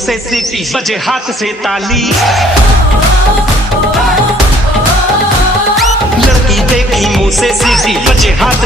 से सीटी बजे हाथ से ताली। लड़की देखी मुंह से सीटी बजे हाथ